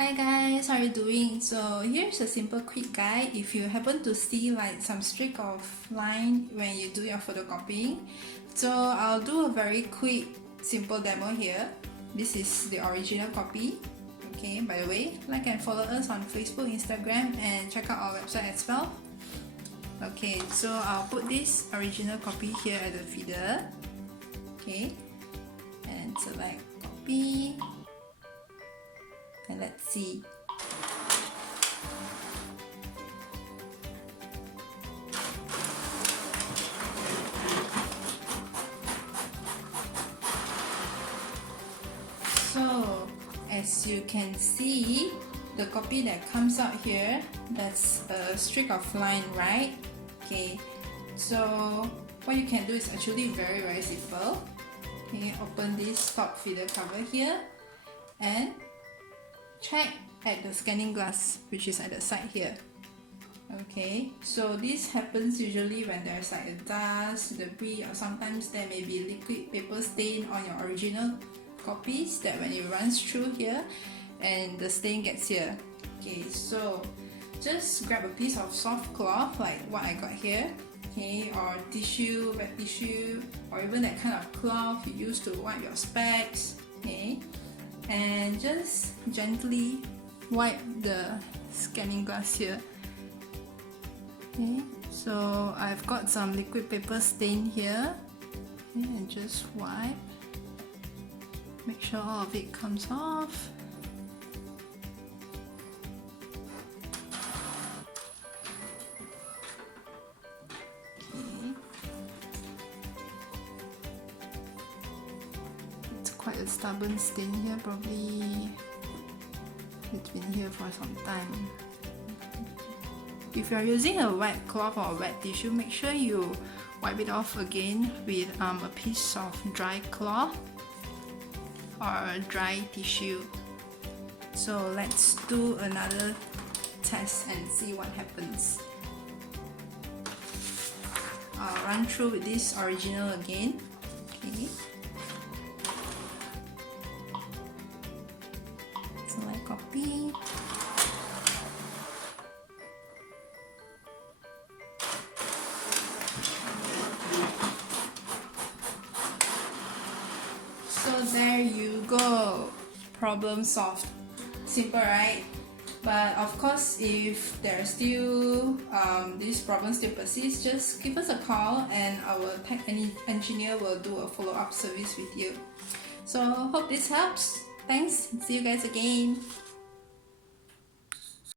Hi guys, how are you doing? So here's a simple quick guide if you happen to see like some streak of line when you do your photocopying. So I'll do a very quick simple demo here. This is the original copy. Okay, by the way, like and follow us on Facebook, Instagram, and check out our website as well. Okay, so I'll put this original copy here at the feeder. Okay, and select copy. And let's see. So as you can see, the copy that comes out here, that's a streak of line, right? Okay, so what you can do is actually very simple. Okay, open this top feeder cover here and check at the scanning glass, which is at the side here. Okay, so this happens usually when there's like a dust, debris, or sometimes there may be liquid paper stain on your original copies that when it runs through here and the stain gets here. Okay, so just grab a piece of soft cloth like what I got here, okay, or tissue, wet tissue, or even that kind of cloth you use to wipe your specs, okay, and just gently wipe the scanning glass here. Okay, so I've got some liquid paper stain here, okay, and just wipe. Make sure all of it comes off. Okay. It's quite a stubborn stain here, probably it's been here for some time. If you are using a wet cloth or wet tissue, make sure you wipe it off again with a piece of dry cloth or dry tissue. So let's do another test and see what happens. I'll run through with this original again. Okay. Select copy. So there you go. Problem solved. Simple, right? But of course, if there's still this problem still persists, just give us a call and our tech engineer will do a follow-up service with you. So hope this helps. Thanks. See you guys again.